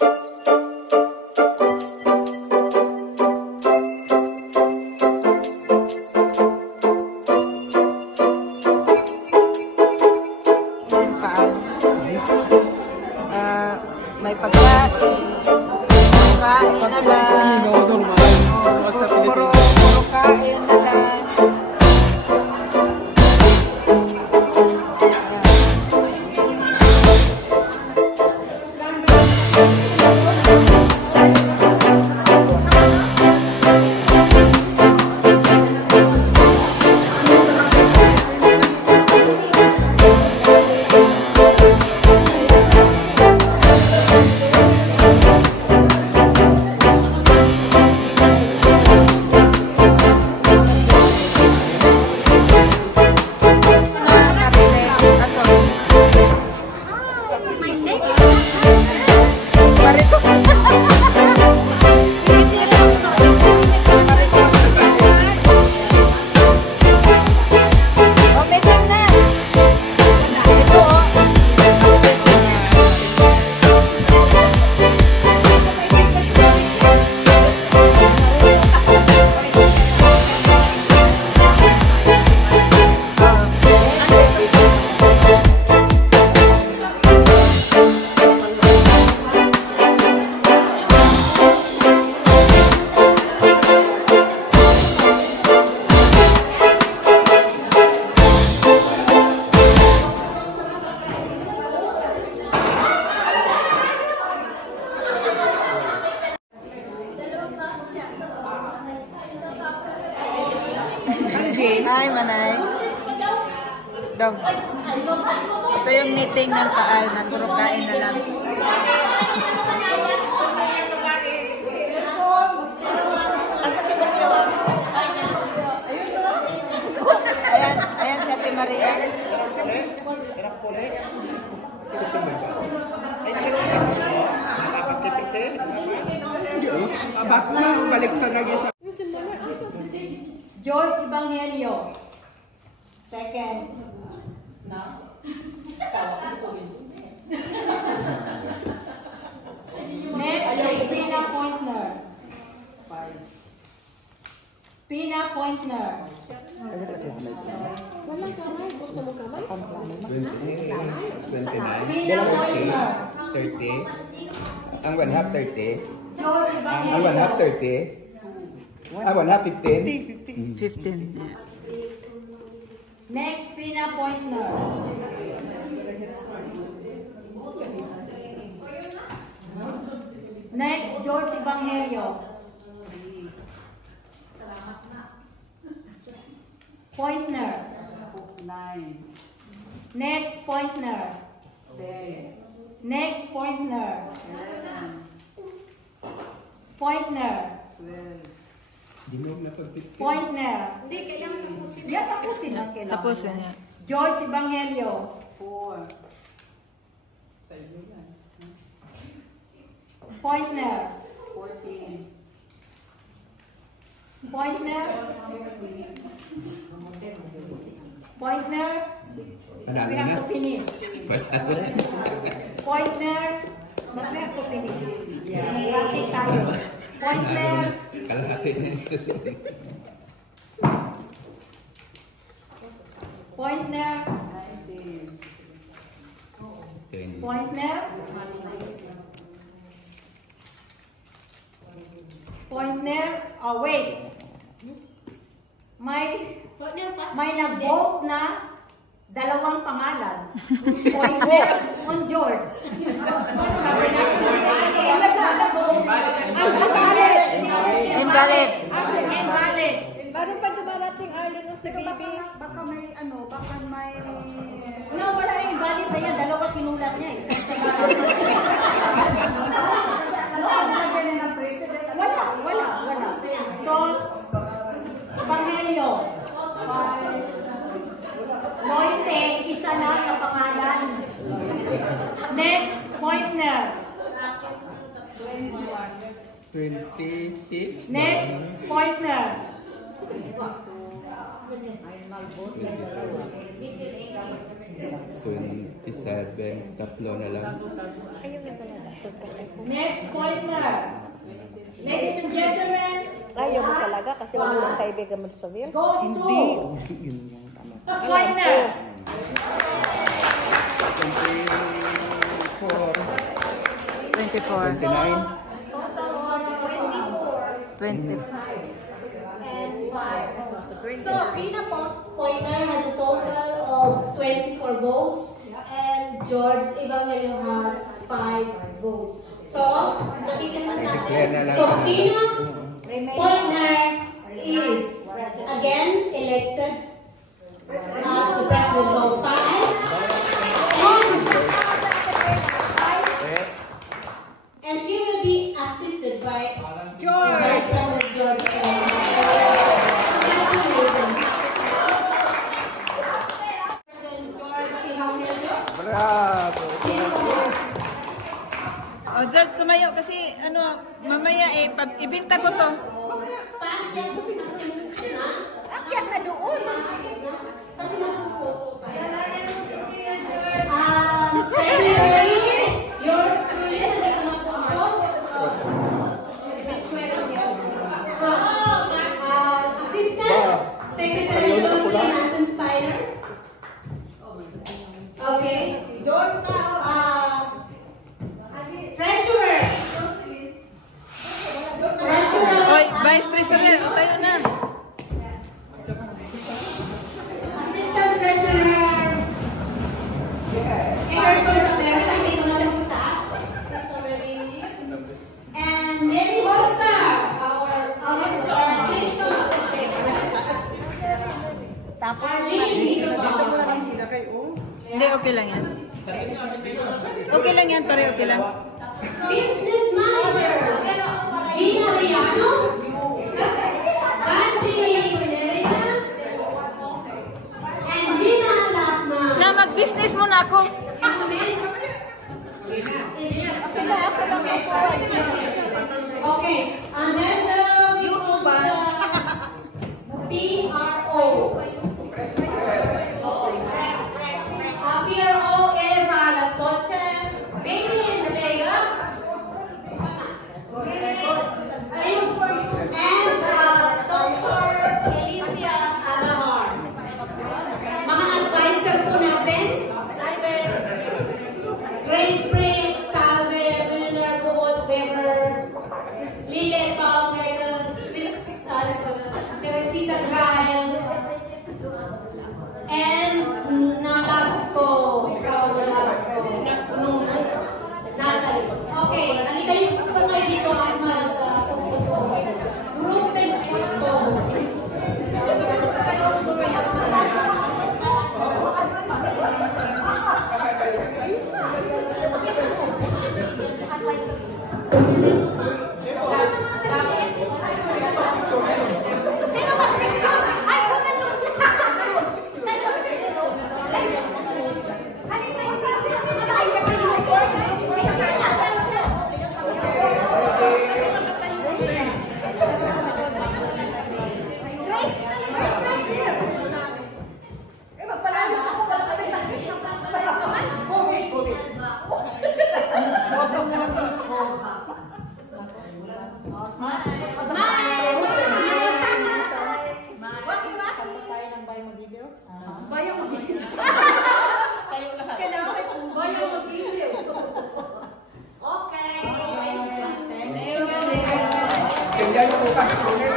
May pagkain. Kain na lang. Puro kain na lang. Hi, Manay. Dog. Ito yung meeting ng Paal. Puro kain na lang. Ayan si Ate Maria. George Evangelio. Second. No. Next is Pina Pointner. Pina Pointner. Gusto mo kamay? 29. Pina Pointner. 30. Ang 1 half 30. George Ang 1 half Evangelio. 30. Ang 1 half 15. 15. Yeah. Next, Pina Pointner. Next, George Evangelio. Pointner. Next, Pointner. Next, Pointner. Pointner. Pointner. Hindi, kailangan tapusin. Yeah, tapusin ang kailangan. Tapusin niya. George Evangelio. 4. Pointner. 14. Pointner. Pointner. We have to finish. Pointner. But we have to finish. Yeah. Kalahati tayo. Pointner. Kalahati na Pointner. 10. Pointner. Pointner. Oh, wait. May nag-vote na dalawang pangalan. Pointner on George. Invalid. Invalid. Bago pa dumarating iron sa baby. Baka may baka may... No, wala rin invalid na yan. Dalawa sinulat niya. Isang sa Wala. So, Evangelio. Moite, isa na na pangalan. Next, Pointner. 26. Next, Pointner. 27, tatlo na lang. Next pointer. Ladies and gentlemen, Ayaw mo talaga kasi wala nang kaibigan mo sa Wills. goes to pointer. 24. 29. 20. So, Rina Pointer has a total of 24 votes, and George Evangelio has 5 votes. So, napitin natin. So, Rina Pointer is again elected as the president of Paal, and she will be assisted by Vice President George. Bravo! O, George, sumayo kasi, mamaya ibinta ko to. Akyat na doon. Secretary, yours truly, Assistant Secretary Jocelyn Anton Steiner. Okay. Treasurer. Oy, Vice Treasurer, tayo na. Assistant Treasurer. Emerson Tapera, nandito na lang sa taas. That's already. And Nelly Bolsa, our please Tapos Arlene Hidrobaw. Hindi, okay lang yan. Okay lang yan, pare, okay lang. Business Managers, Gina Riano, Banji Cordelia, and Gina Lakman. Na, mag-business muna ako. Okay, and then the PRO. PRO is Alas Dolce, Baby Lynch Lega, and Dr. Alicia Alamar. Mga advisor po natin, Grace Prince, Salve, Wilner, Bubot, Weber, Lilith Baumgartel, Teresita Grail, and Nalasco. Natalie. Okay, halika yung po kayo dito at mag-photo. Group and photo. Sino mag-picture? Ay, una nyo! Halika yung halika sa uniform. Ganyan po ka.